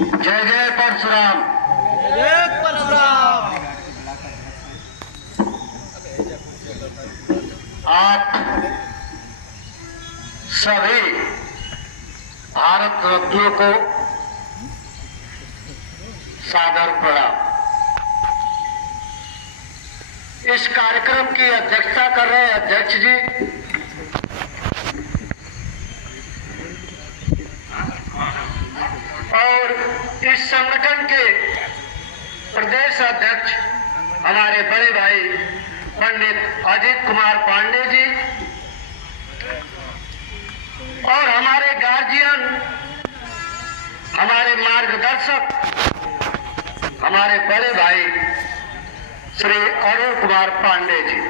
जय जय परशुराम। जय परशुराम। आप सभी भारत रत्नों को सादर प्रणाम। इस कार्यक्रम की अध्यक्षता कर रहे अध्यक्ष जी और इस संगठन के प्रदेश अध्यक्ष हमारे बड़े भाई पंडित अजीत कुमार पांडे जी और हमारे गार्जियन, हमारे मार्गदर्शक, हमारे बड़े भाई श्री अरुण कुमार पांडे जी,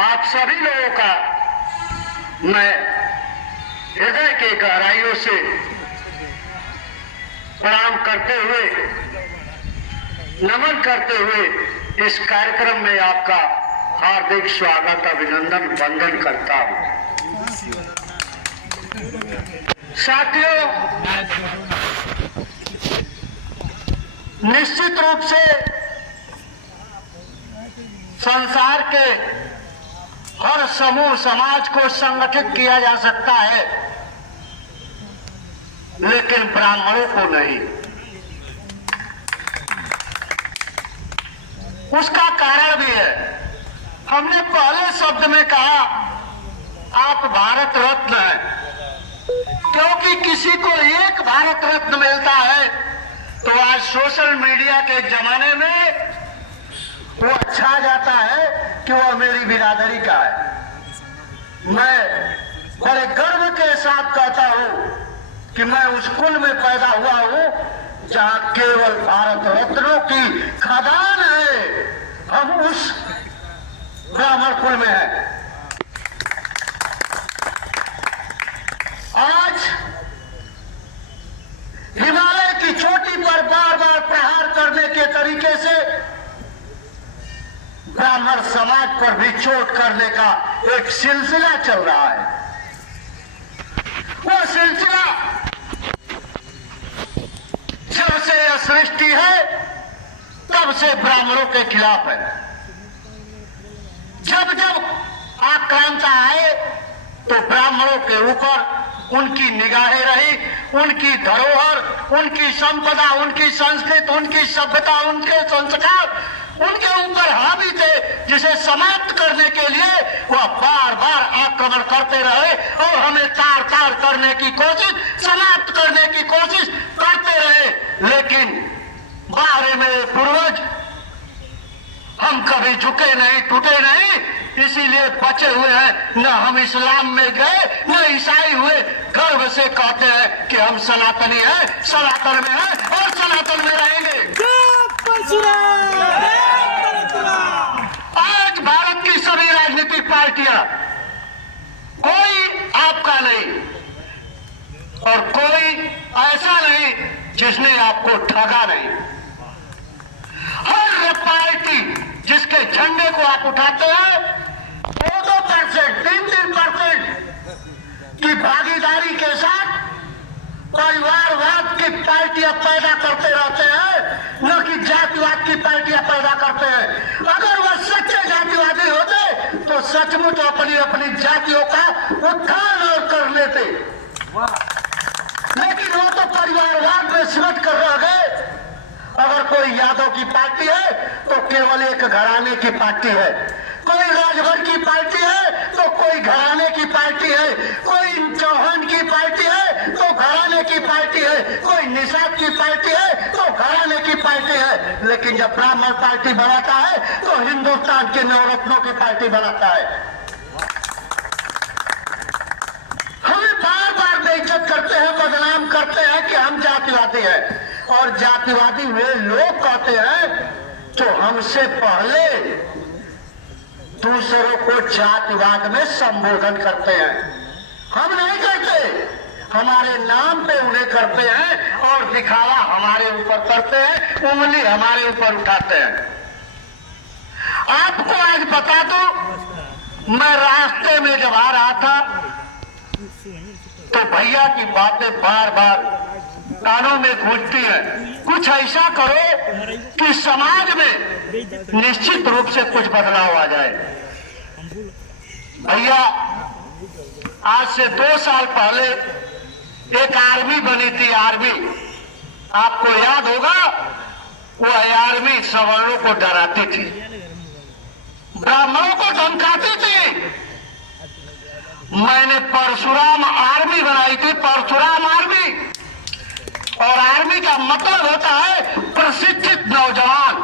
आप सभी लोगों का मैं हृदय के गहराइयों से प्रणाम करते हुए, नमन करते हुए इस कार्यक्रम में आपका हार्दिक स्वागत, अभिनंदन, वंदन करता हूं। साथियों, निश्चित रूप से संसार के हर समूह समाज को संगठित किया जा सकता है, लेकिन ब्राह्मणों को नहीं। उसका कारण भी है। हमने पहले शब्द में कहा आप भारत रत्न हैं, क्योंकि किसी को एक भारत रत्न मिलता है तो आज सोशल मीडिया के जमाने में वो अच्छा जाता है कि वो मेरी बिरादरी का है। मैं बड़े गर्व के साथ कहता हूं कि मैं उस कुल में पैदा हुआ हूं जहां केवल भारत रत्नों की खदान है। हम उस ब्राह्मण कुल में हैं। आज हिमालय की चोटी पर बार बार प्रहार करने के तरीके से ब्राह्मण समाज पर भी चोट करने का एक सिलसिला चल रहा है। वो सिलसिला जब से यह सृष्टि है तब से ब्राह्मणों के खिलाफ है। जब जब आक्रांता आए तो ब्राह्मणों के ऊपर उनकी निगाहें रही, उनकी धरोहर, उनकी संपदा, उनकी संस्कृति, उनकी सभ्यता, उनके संस्कार उनके ऊपर हावी थे, जिसे समाप्त करने के लिए वह बार बार आक्रमण करते रहे और हमें तार तार करने की कोशिश, समाप्त करने की कोशिश करते रहे। लेकिन बाहर मेरे पूर्वज, हम कभी झुके नहीं, टूटे नहीं, इसीलिए बचे हुए हैं। न हम इस्लाम में गए, न ईसाई हुए। गर्व से कहते हैं कि हम सनातनी हैं, सनातन में हैं और सनातन में रहेंगे। आज भारत की सभी राजनीतिक पार्टियां, कोई आपका नहीं और कोई ऐसा नहीं जिसने आपको ठगा नहीं। हर पार्टी जिसके झंडे को आप उठाते हैं 2-2%, 3-3% की भागीदारी के साथ परिवारवाद की पार्टियां पैदा करते रहते हैं, न कि जातिवाद की पार्टियां पैदा करते हैं। अगर वह सच्चे जातिवादी होते तो सचमुच अपनी अपनी जातियों का उत्थान और कर लेते, लेकिन वो तो परिवारवाद में सिमट कर रह गए। अगर कोई यादव की पार्टी है तो केवल एक घराने की पार्टी है, कोई राजभर की पार्टी है तो कोई घराने की पार्टी है, कोई चौहान की पार्टी है तो घराने की पार्टी है, कोई निषाद की पार्टी है तो घराने की पार्टी है। लेकिन जब ब्राह्मण पार्टी बनाता है तो हिंदुस्तान के नवरत्नों की पार्टी बनाता है। हमें बार बार बेइज्जत करते हैं, बदनाम करते हैं कि हम जातिवादी हैं, और जातिवादी वे लोग कहते हैं जो हमसे पहले दूसरों को जातिवाद में संबोधन करते हैं। हम नहीं करते, हमारे नाम पे उन्हें करते हैं और दिखावा हमारे ऊपर करते हैं, उंगली हमारे ऊपर उठाते हैं। आपको आज बता दूं, मैं रास्ते में जब आ रहा था तो भैया की बातें बार बार कानों में गूंजती है। कुछ ऐसा करो कि समाज में निश्चित रूप से कुछ बदलाव आ जाए। भैया, आज से 2 साल पहले एक आर्मी बनी थी, आर्मी, आपको याद होगा। वो आर्मी सवर्णों को डराती थी, ब्राह्मणों को धमकाती थी। मैंने परशुराम आर्मी बनाई थी, परशुराम आर्मी। और आर्मी का मतलब होता है प्रशिक्षित नौजवान,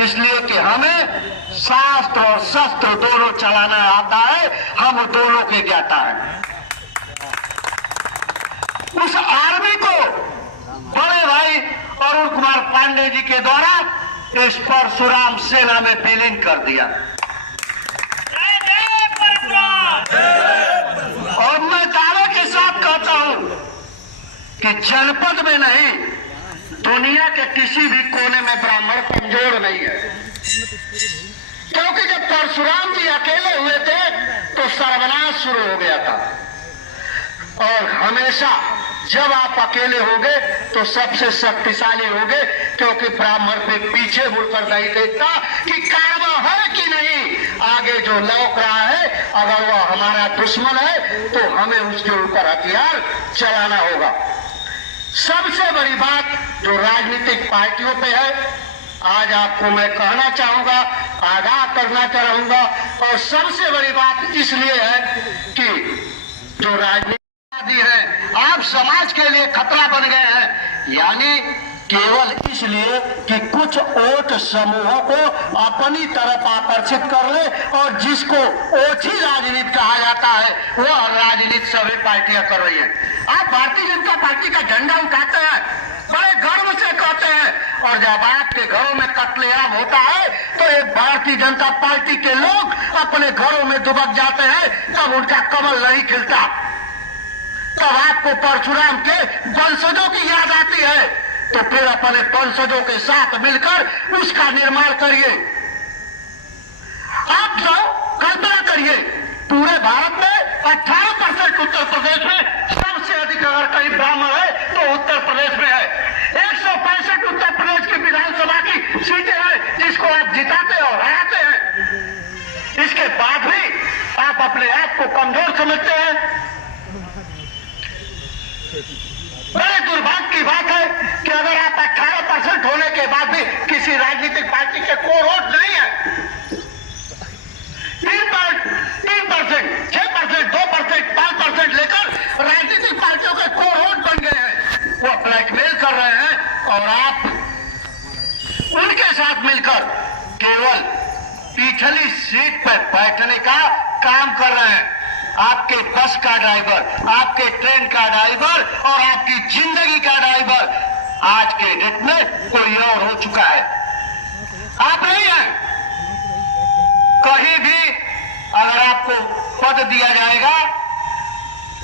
इसलिए कि हमें शास्त्र और शस्त्र दोनों चलाना आता है, हम दोनों के ज्ञाता है। उस आर्मी को बड़े भाई अरुण कुमार पांडे जी के द्वारा इस परशुराम सेना में विलीन कर दिया। और मैं दावे के साथ कहता हूं कि जनपद में नहीं, दुनिया के किसी भी कोने में ब्राह्मण कमजोर नहीं है। क्योंकि जब परशुराम जी अकेले हुए थे तो सर्वनाश शुरू हो गया था। और हमेशा जब आप अकेले होंगे तो सबसे शक्तिशाली होंगे, क्योंकि ब्राह्मण पे पीछे मुड़कर नहीं देखता कि कारवा है कि नहीं। आगे जो लौक रहा है, अगर वह हमारा दुश्मन है तो हमें उसके ऊपर हथियार चलाना होगा। सबसे बड़ी बात जो राजनीतिक पार्टियों पे है, आज आपको मैं कहना चाहूंगा, आगाह करना चाहूंगा। और सबसे बड़ी बात इसलिए है कि जो राजनीति है, आप समाज के लिए खतरा बन गए हैं, यानी केवल इसलिए कि कुछ वोट समूहों को अपनी तरफ आकर्षित कर ले, और जिसको ओछी राजनीति कहा जाता है वह राजनीति सभी पार्टियां कर रही हैं। आप भारतीय जनता पार्टी का झंडा उठाते हैं, बड़े गर्व से कहते हैं, और जब आपके घरों में कत्लेआम होता है तो एक भारतीय जनता पार्टी के लोग अपने घरों में दुबक जाते हैं, तब उनका कमल नहीं खिलता। तब आपको परशुराम के वंशजों की याद आती है, तो फिर अपने वंशजों के साथ मिलकर उसका निर्माण करिए। आप जो कल्पना करिए, पूरे भारत में 18% उत्तर प्रदेश में सबसे अधिक अगर कहीं ब्राह्मण है तो उत्तर प्रदेश में है। 165 उत्तर प्रदेश की विधानसभा की सीटें हैं, जिसको आप जिताते और हराते हैं। इसके बाद भी आप अपने आप को कमजोर समझते हैं। बड़े दुर्भाग्य की बात है कि अगर आप 18% होने के बाद भी किसी राजनीतिक पार्टी के कोर वोट नहीं है, 3%, 6%, 2%, 5% लेकर राजनीतिक पार्टियों के कोर वोट बन गए हैं। वो ब्लैकमेल कर रहे हैं और आप उनके साथ मिलकर केवल पिछली सीट पर बैठने का काम कर रहे हैं। आपके बस का ड्राइवर, आपके ट्रेन का ड्राइवर और आपकी जिंदगी का ड्राइवर आज के डेट में कोई और हो चुका है, आप नहीं हैं। कहीं भी अगर आपको पद दिया जाएगा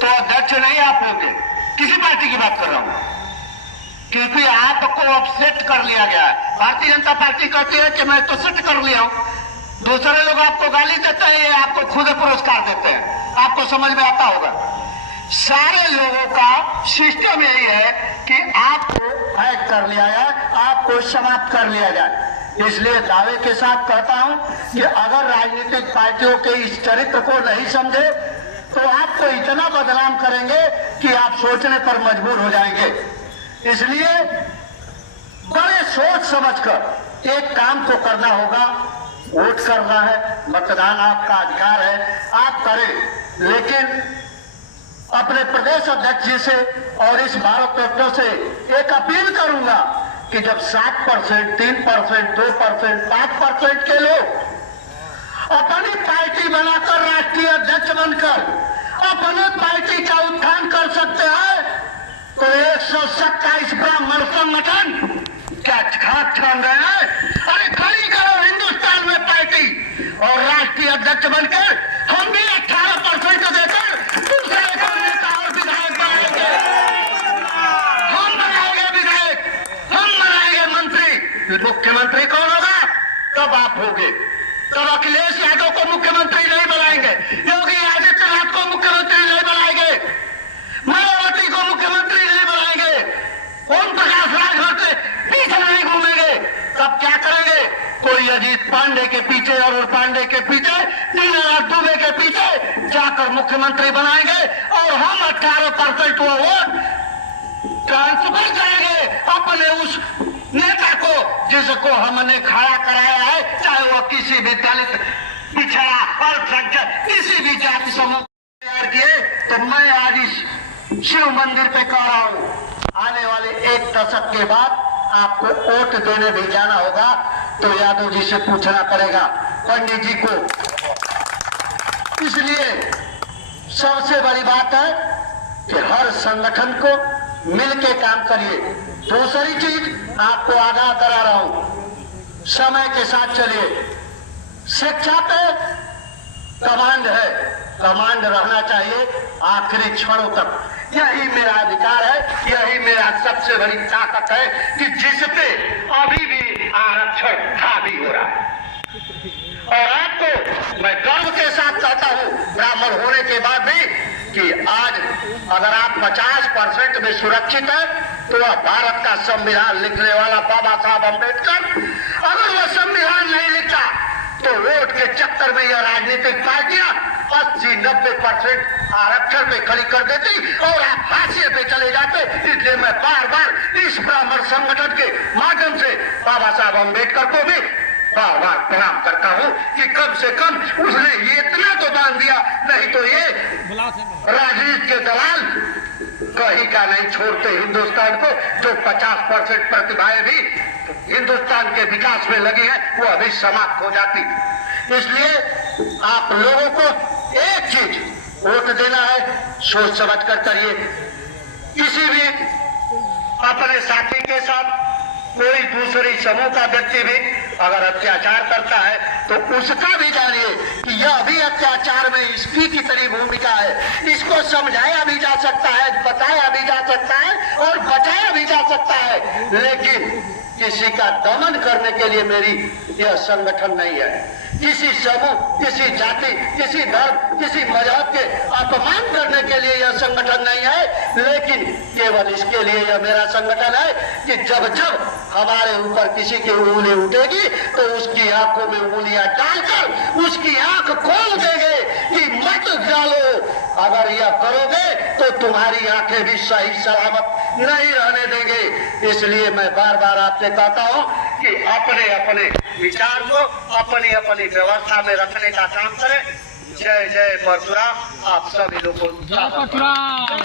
तो अध्यक्ष नहीं आप होंगे। किसी पार्टी की बात कर रहा हूं, क्योंकि आपको अपसेट कर लिया गया है। भारतीय जनता पार्टी कहती है कि मैं तो सेट कर लिया हूं, दूसरे लोग आपको गाली देते हैं, ये आपको खुद पुरस्कार देते हैं। आपको समझ में आता होगा। सारे लोगों का सिस्टम यही है कि आपको हैक कर लिया जाए, आपको समाप्त कर लिया जाए। इसलिए दावे के साथ कहता हूं कि अगर राजनीतिक पार्टियों के इस चरित्र को नहीं समझे तो आपको इतना बदनाम करेंगे कि आप सोचने पर मजबूर हो जाएंगे। इसलिए बड़े सोच समझकर एक काम को करना होगा। वोट करना है, मतदान आपका अधिकार है, आप करें। लेकिन अपने प्रदेश अध्यक्ष जी से और इस भारत रत्न से एक अपील करूंगा कि जब 7%, 3%, 2%, 5% के लोग अपनी पार्टी बनाकर राष्ट्रीय अध्यक्ष बनकर अपनी पार्टी का उत्थान कर सकते हैं, तो 127 ब्राह्मण संगठन क्या घात छान रहे हैं? अरे खड़ी करो हिंदुस्तान में पार्टी और राष्ट्रीय अध्यक्ष बनकर हम भी 18% देकर दूसरे को नेता और विधायक बनाएंगे। हम बनाएंगे विधायक, हम बनाएंगे मंत्री। मुख्यमंत्री कौन होगा? तब आप होंगे। तब अखिलेश यादव को मुख्यमंत्री नहीं बनाएंगे, योगी आदित्यनाथ को मुख्यमंत्री नहीं बनाएंगे, मायावती को मुख्यमंत्री नहीं बनाएंगे, ओम प्रकाश राजभर के पीछे नहीं घूमेंगे। तब क्या करेंगे? कोई अजीत पांडे के पीछे, अरुण पांडे के पीछे, दीनानाथ दुबे के पीछे जाकर मुख्यमंत्री बनाएंगे और हम 18% वो वोट ट्रांसफर करेंगे अपने उस नेता को जिसको हमने खड़ा कराया है, चाहे वो किसी भी दलित, पिछड़ा, अल्पसंख्यक, किसी भी जाति समूह तैयार किए। तो मैं आज इस शिव मंदिर पे कह रहा हूं, आने वाले 1 दशक के बाद आपको वोट देने भी जाना होगा तो यादव जी से पूछना पड़ेगा, पंडित जी को। इसलिए सबसे बड़ी बात है कि हर संगठन को मिलके काम करिए। दूसरी चीज आपको आगाह करा रहा हूं, समय के साथ चलिए। शिक्षा पे कमांड है, कमांड रहना चाहिए आखिरी क्षणों तक। यही मेरा अधिकार है, यही मेरा सबसे बड़ी ताकत है कि जिसपे अभी भी आरक्षण हावी हो रहा है। और आपको मैं गर्व के साथ कहता हूं, ब्राह्मण होने के बाद भी, कि आज अगर आप 50% में सुरक्षित है तो वह भारत का संविधान लिखने वाला बाबा साहब अम्बेडकर, अगर वह संविधान नहीं लिखता तो वोट के चक्कर में यह राजनीतिक पार्टियां 80-90% आरक्षण पे खड़ी कर देती और आप हाशिए पे चले जाते। इसलिए मैं बार बार इस ब्राह्मण संगठन के माध्यम से बाबा साहब अम्बेडकर को भी बार बार प्रणाम करता हूं कि कम से कम उसने ये इतना तो दान दिया, नहीं तो ये राजनीति के दलाल कहीं का नहीं छोड़ते हिंदुस्तान को। जो 50% प्रतिभाएं भी हिंदुस्तान के विकास में लगी है वो अभी समाप्त हो जाती। इसलिए आप लोगों को एक चीज वोट देना है, सोच समझ कर करिए। किसी भी अपने साथी के साथ कोई दूसरी समूह का व्यक्ति भी अगर अत्याचार करता है तो उसका भी जानिए कि यह भी अत्याचार में इसकी कितनी भूमिका है। इसको समझाया भी जा सकता है, बताया भी जा सकता है और बचाया भी जा सकता है, लेकिन किसी का दमन करने के लिए मेरी यह संगठन नहीं है। किसी समूह, किसी जाति, किसी धर्म, किसी मजहब के अपमान करने के लिए यह संगठन नहीं है, लेकिन केवल इसके लिए यह मेरा संगठन है कि जब जब हमारे ऊपर किसी की उंगली उठेगी तो उसकी आंखों में उंगलियां डालकर उसकी आंख खोल देंगे कि मत डालो। अगर यह करोगे तो तुम्हारी आंखें भी सही सलामत नहीं रहने देंगे। इसलिए मैं बार बार आपसे कहता हूं कि अपने अपने विचार को अपनी अपनी व्यवस्था में रखने का काम करें। जय जय परशुराम। आप सभी लोगों को